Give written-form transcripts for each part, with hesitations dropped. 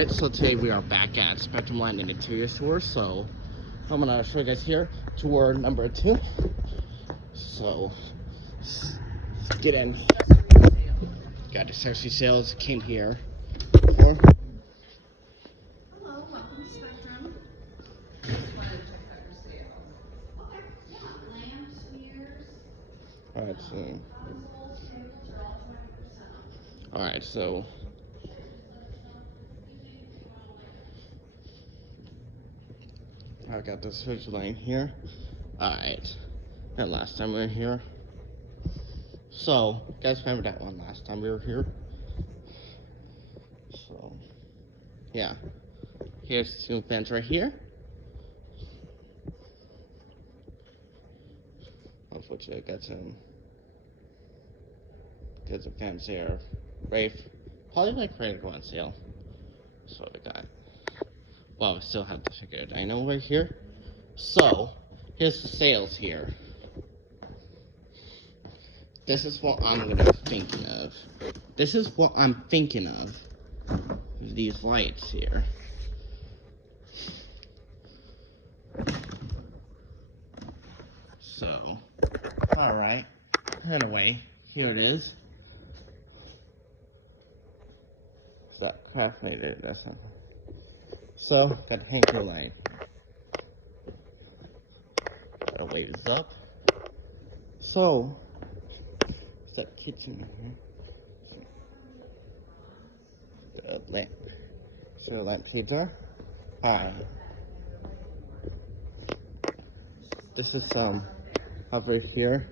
Alright, so today we are back at Spectrum Land Interior Store, so I'm gonna show you guys here tour number 2. So let's get in. Got the accessory sales, came here. Hello, welcome to Spectrum. Just wanted to check out your sale. Okay, yeah, lamps, mirrors, Alright, so consoles, tables are all 20% off. alright, so I got this search line here. Alright. And last time we were here. So, you guys remember that one last time we were here? So, yeah. Here's 2 fans right here. Unfortunately, I got some fans there. Rafe, probably like ready to go on sale. So we got. Well, we still have to figure it. I know right here. So, here's the sales here. This is what I'm thinking of. This is what I'm thinking of. These lights here. So, alright. Anyway, here it is. Is that caffeinated? That's not. So, got Hanker light. Gotta wait this up. So, is that kitchen here? The lamp. So the lamp shades are. Alright. This is over here.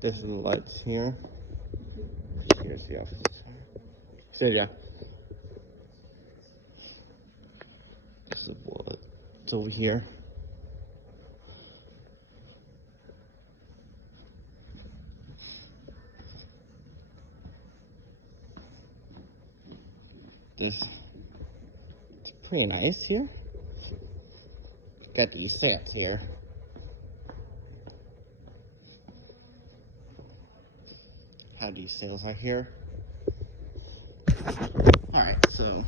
This is the lights here. Here's the office. So yeah. This is what's over here. It's pretty nice here. Got these sets here. How these sales are here. Alright, so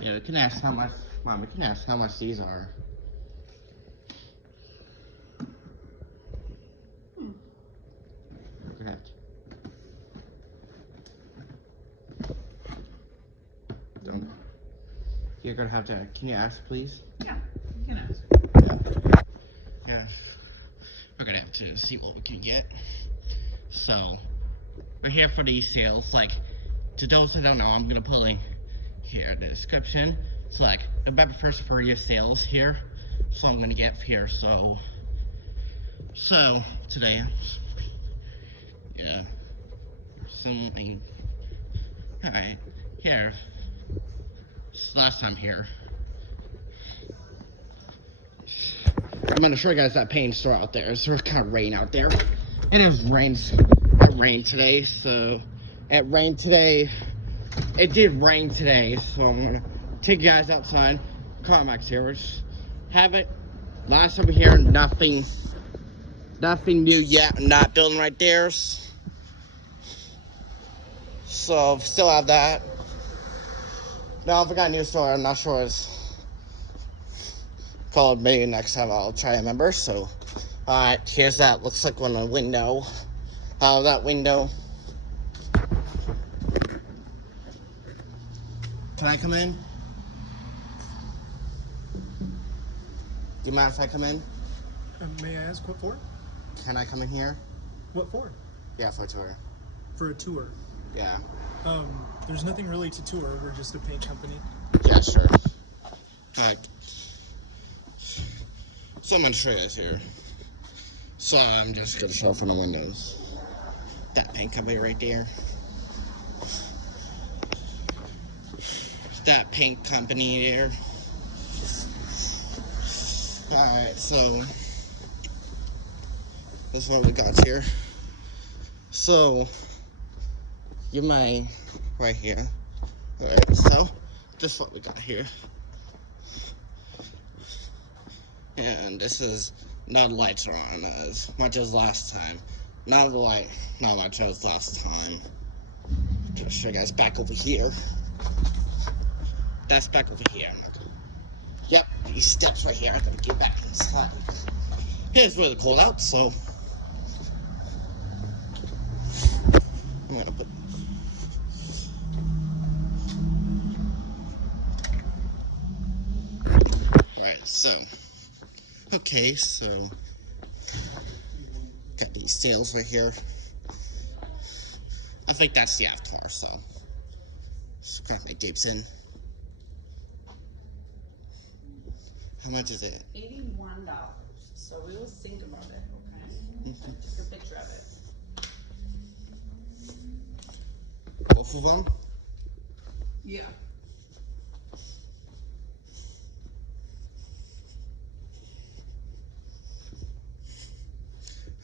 yeah, we can ask how much. Mom, we can ask how much these are. We're gonna have to. You're gonna have to. Can you ask, please? Yeah, you can ask. Yeah. We're gonna have to see what we can get. So, we're here for these sales. Like, to those that don't know, I'm gonna put a link here in the description. So, like, November 1st for your sales here. So, I'm gonna get here. So today, yeah. Something. Alright, here. It's last time here. I'm gonna show you guys that paint store out there. It's kind of rain out there. It rained today, so it rained today. It did rain today, so I'm gonna take you guys outside. CarMax here. We just have it. Last time we here, nothing new yet. I'm not building right there. So still have that. No, if I got a new store, I'm not sure it's called. Maybe next time I'll try to remember. So, alright, here's that. Looks like one on the window. That window. Can I come in? Do you mind if I come in? May I ask what for? Can I come in here? What for? Yeah, for a tour. For a tour. Yeah. There's nothing really to tour. We're just a paint company. Yeah, sure. Alright. So I'm gonna show you guys here. So I'm just gonna show from the windows. That paint company right there. That paint company there. Alright, so this is what we got here. So you might right here. Alright, so this is what we got here. And this is, now the lights are on as much as last time. Not much as last time. I'll show you guys back over here. That's back over here. Yep, these steps right here. I gotta get back inside. It's really cold out, so I'm gonna put. Alright, so. Okay, so. Got these sails right here. I think that's the Avatar, so. Just crack my dips in. How much is it? $81. So we will think about it, okay? I took a picture of it. Both of them? Yeah.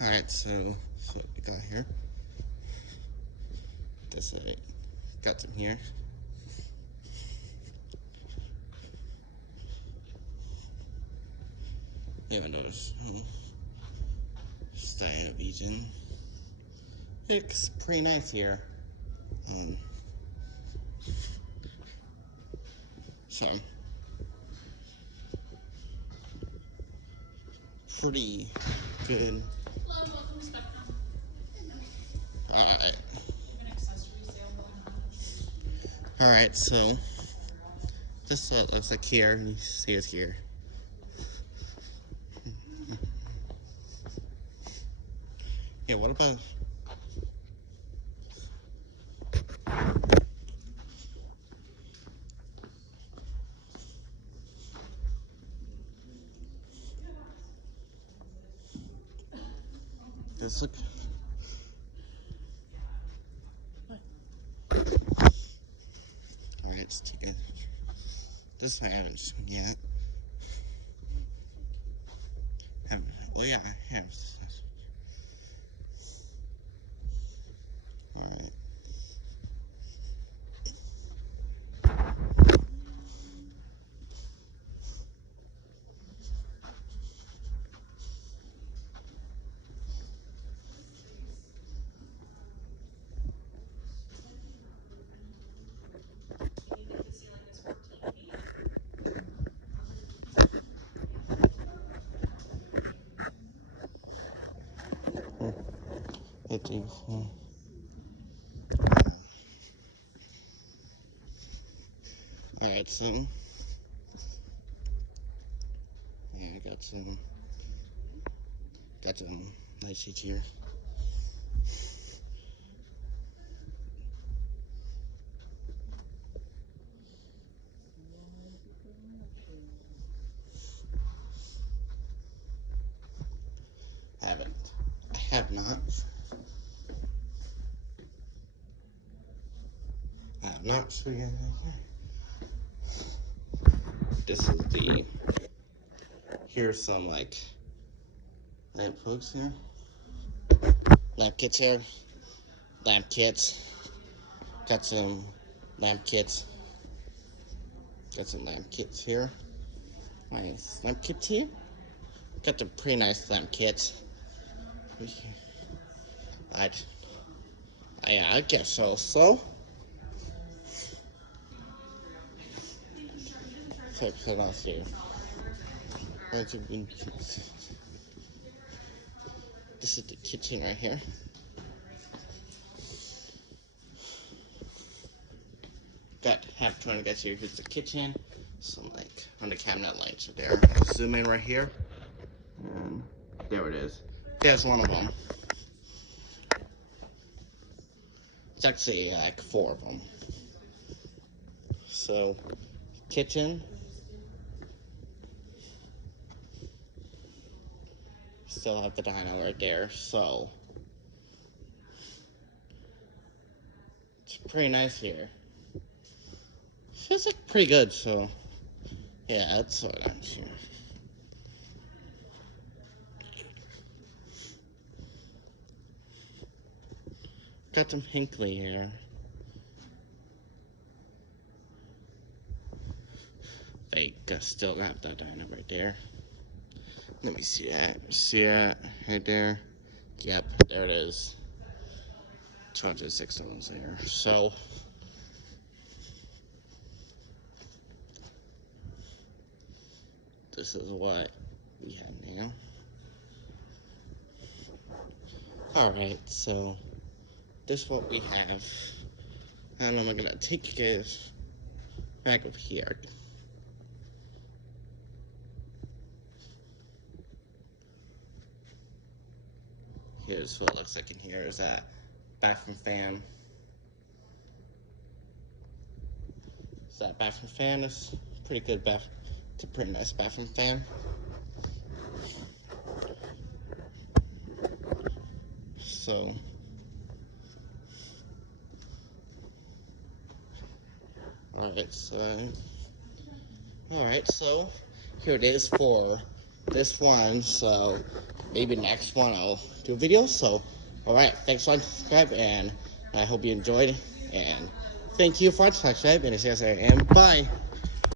Alright, so what we got here. This got some here. Yeah, those staying in region. It's pretty nice here. So pretty good. Alright. Alright, so this is what it looks like here. You see it here. Yeah, what about this? Look. Alright, let's take it. This I haven't shown yet. Oh yeah, I have. Alright. Alright, so yeah, I got some nice sheets here. I have not. I have not seen anything. This is the. Here's some like lamp hooks here. Lamp kits here. Lamp kits. Got some lamp kits. Got some lamp kits here. Nice lamp kits here. Got some pretty nice lamp kits. I guess so. So what else here? This is the kitchen right here. Have trying to get here. Here's the kitchen. Some like under cabinet lights are there. Zoom in right here, and there it is. There's one of them. It's actually like 4 of them. So, kitchen. Still have the dino right there. So, it's pretty nice here. Feels like pretty good. So, yeah, that's what I'm seeing. Got some Hinkley here. They still got that dino right there. Let me see that. See that right there? Yep, there it is. 206 stones there. So this is what we have now. Alright, so this is what we have. And I'm gonna take this back over here. Here's what it looks like in here. Is that bathroom fan. So that bathroom fan is pretty good it's a pretty nice bathroom fan. So alright, so here it is for this one. So maybe next one I'll do a video. So alright, thanks for watching, subscribe, and I hope you enjoyed, and thank you for watching, subscribe, and see you guys later, and bye.